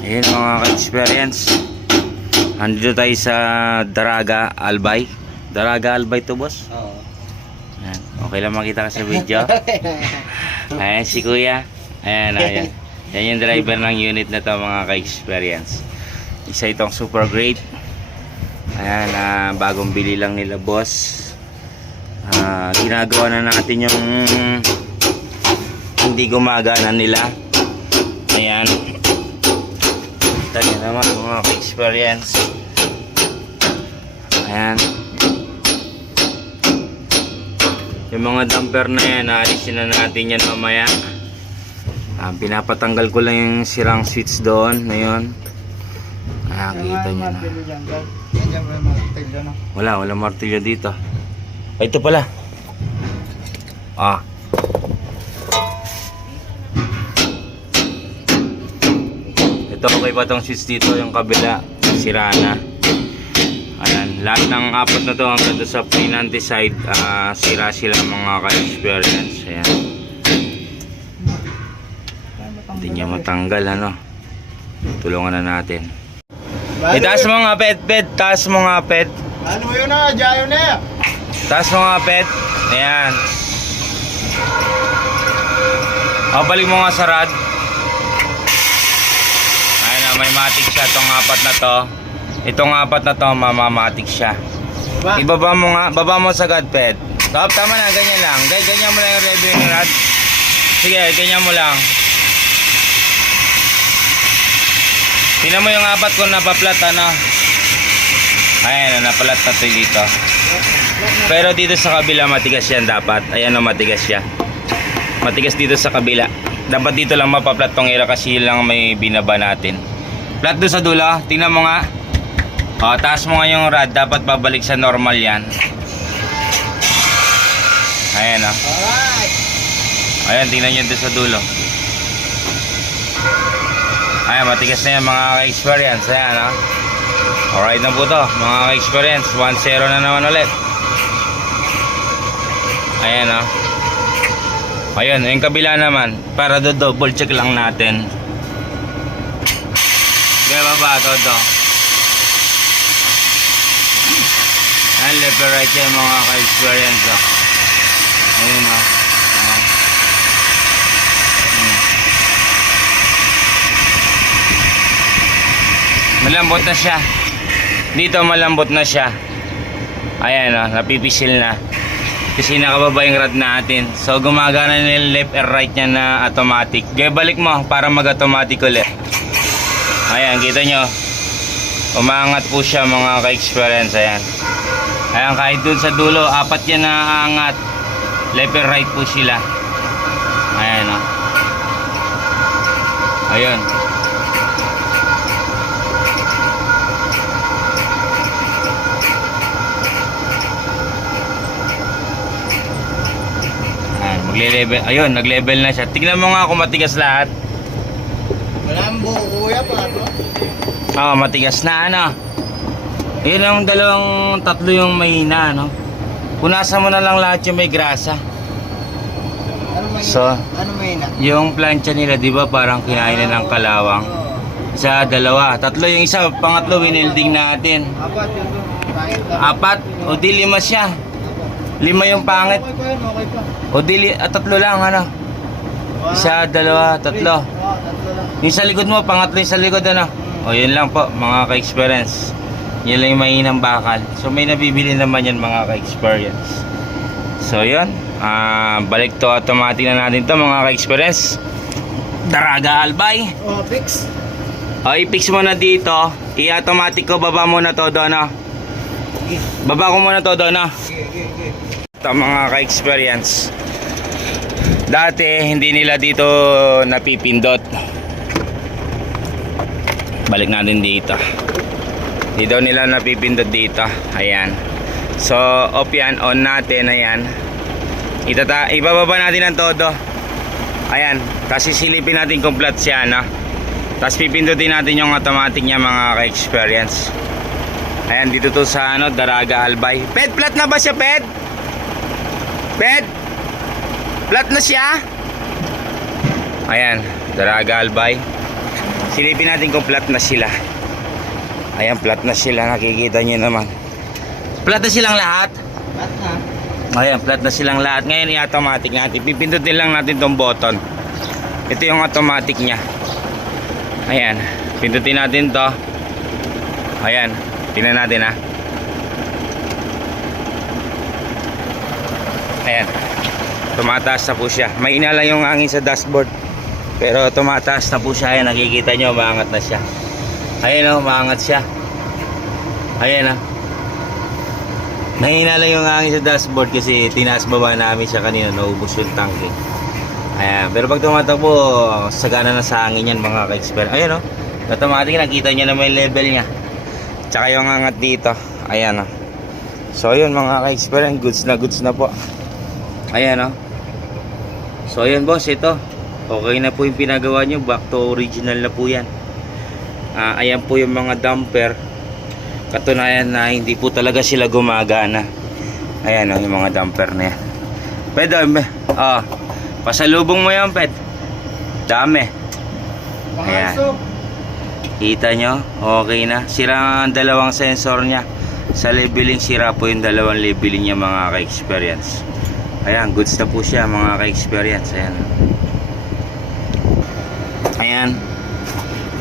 Ayun mga ka-experience, andito tayo sa Daraga Albay. Daraga Albay to, boss? Oo. Ayan. Okay lang makita ka sa video. Ayan si kuya. Ayan. Yan yung driver ng unit na to mga ka-experience. Isa itong super great. Ayan, bagong bili lang nila, boss. Ginagawa na natin yung hindi gumagana nila. Ayan. Kita nyo naman mga ka-experience. Ayan. Yung mga damper na yan, naalisin na natin yan mamaya. Pinapatanggal ko lang yung sirang switch doon na yun. Kita nyo na. Wala martilyo dito. Ito pala. Ito, okay pa tong switch dito, yung kabila sira na. Ayan, lahat ng apat na to hanggang sa pinante side, sira sila mga ka-experience. Ayan, hindi niya matanggal, ano. Tulungan na natin. Taas mo nga pet, taas mo nga pet. Ano mo yun na, Jayo na. Taas mo nga pet. Ayan. Balik mo nga sa rad. Ayan na, may matic siya itong apat na to. Itong apat na to, mamamatic siya. Ibaba mo nga, baba mo sa God pet. Tama na, ganyan lang. Ganyan mo lang yung review ng rad. Sige, ganyan mo lang. Tingnan mo yung apat ko napaplat, ano. Ayan, napalat na to dito. Pero dito sa kabila matigas yan dapat. Ayan o, matigas siya. Matigas dito sa kabila. Dapat dito lang mapaplat tong ira kasi lang may binaba natin. Flat doon sa dulo. Tingnan mo nga. Taas mo nga yung rad. Dapat babalik sa normal yan. Ayan o. Ayan, tingnan nyo doon sa dulo. Ayan, matigas na yan mga ka-experience. Ayan o. Alright na po to mga ka-experience. 1-0 na naman ulit. Ayan o. Ayun, yung kabila naman. Para double check lang natin. Kaya baba todo. Ayan, left or right yan mga ka-experience o. Ayun o. Malambot na siya. Dito malambot na siya. Ayan o, napipisil na. Kasi nakababa yung rad natin. So gumagana na yung left and right niya na automatic. Gaya balik mo para mag-automatic ulit. Ayan, kita nyo. Umaangat po siya mga ka-experience. Ayan. Ayan, kahit dun sa dulo, apat yan na aangat. Left and right po sila. Ayan o. Ayun. Magle-level. Ayun, nag-level na siya. Tignan mo nga kung matigas lahat. Malambo, kuya pa. Matigas na, ano. Ayun ang tatlo yung mahina, no. Punasan mo na lang lahat yung may grasa. Ano mahina? So, Ano mahina? yung plancha nila, di ba, parang kinain na ng kalawang. Isa, dalawa. Tatlo yung isa, pangatlo, winilding natin. Apat yun doon. Apat, o di lima siya. Lima yung pangit. Okay pa. O di, tatlo lang, ano. Isa, dalawa, tatlo. Tatlo lang. Yung sa likod mo, pangatlo yung sa likod, ano. O yun lang po, mga ka-experience. Yun lang yung mahinang bakal. So may nabibili naman yan mga ka-experience. So yun, balik to automatic na natin to mga ka-experience. Daraga Albay. Fix. I-fix mo na dito. I-automatic ko, baba mo na todo, ano. Baba ko muna todo, ano. Ito mga ka-experience, dati hindi nila dito napipindot. Balik natin dito. Hindi daw nila napipindot dito. Ayan. So off yan, on natin. Ayan. Ibababa natin ang todo. Ayan. Tapos sisilipin natin kung flat siya, no? Tapos pipindutin natin yung automatic niya mga ka-experience. Ayan, dito to sa ano, Daraga Albay. Pet, flat na ba siya, pet? Pet? Flat na siya? Ayan, Daraga Albay. Silipin natin kung flat na sila. Ayan, flat na sila. Nakikita nyo naman. Flat na silang lahat. Lahat na. Ayan, flat na silang lahat. Ngayon i-automatic natin. Pipindutin lang natin tong button. Ito yung automatic nya. Ayan. Pindutin natin to. Ayan. Tingnan natin ha. Ayan. Tumataas na po siya. Mahina lang yung hangin sa dashboard. Pero tumataas na po siya. Ayan, nakikita nyo, maangat na siya. Ayan o, maangat siya. Ayan o. Mahina lang yung hangin sa dashboard kasi tinaas baba namin siya kanina. Naubos yung tanke. Ayan. Pero pag tumatakbo, sagana na sa hangin yan mga ka-expert. Ayan o. Automatic, nakita nyo naman yung level nya. Tsaka yung angat dito. Ayan o. So yun mga ka-expert, goods na po. Ayan o. So yun boss, ito. Okay na po yung pinagawa nyo. Back to original na po yan. Ayan po yung mga damper. Katunayan na hindi po talaga sila gumagana. Ayan o, yung mga damper na yan. Pwede, pasalubong mo yan, pet. Dami. Ayan. Pangasok. Kita nyo, okay na. Sira ang dalawang sensor nya. Sa leveling, sira po yung dalawang leveling nya mga ka-experience. Ayan, goods na po siya mga ka-experience. Ayan. Ayan.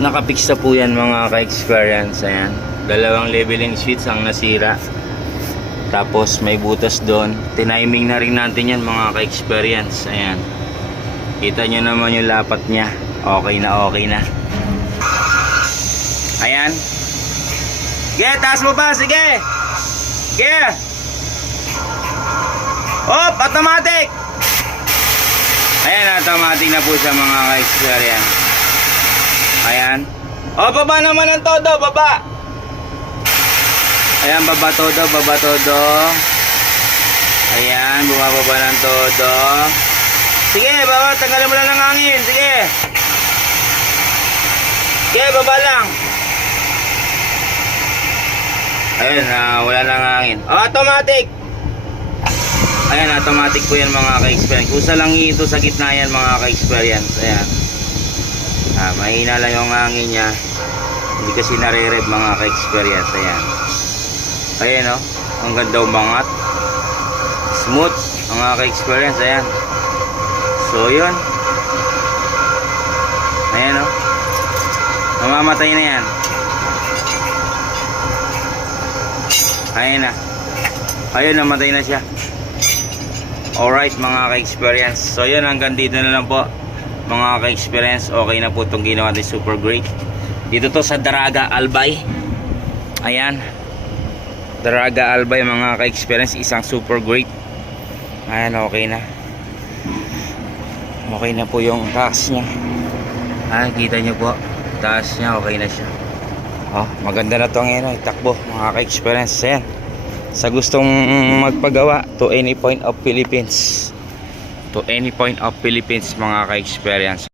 Nakapix na po yan mga ka-experience. Ayan. Dalawang leveling switch ang nasira. Tapos may butas doon. Tiniming na rin natin yan mga ka-experience. Ayan. Kita nyo naman yung lapat nya. Okay na, okay na. Ayan. Sige, taas mo pa. Sige. Sige. Hop, automatic. Ayan, automatic na po siya mga ka-experience. Ayan. O, baba naman ang todo, baba. Ayan, baba todo, baba todo. Ayan, bumababa ng todo. Sige, baba, tanggalin mo lang ng hangin. Sige. Sige, baba lang. Ayan, wala nang hangin. O, automatic. Ayan, automatic po yan mga ka-experience. Kusa lang ito sa gitna yan mga ka-experience. Ayan. Mahina lang yung hangin niya. Hindi kasi nare-rev mga ka-experience. Ayan. Ayan o. Ang ganda umangat. Smooth mga ka-experience. Ayan. So yun. Ayan o. Mamamatay na yan. Ayan na. Ayun, namatay na siya. Alright mga ka-experience. So yun, hanggang dito na lang po mga ka-experience. Okay na po itong ginawa natin, super great. Dito to sa Daraga Albay. Ayan, Daraga Albay mga ka-experience. Isang super great. Ayan, okay na. Okay na po yung taas nya. Ayan, kita nyo po, taas nya, okay na siya. Maganda na to ngayon, takbo mga ka-experience. Ayan, sa gustong magpagawa to any point of Philippines, mga ka-experience,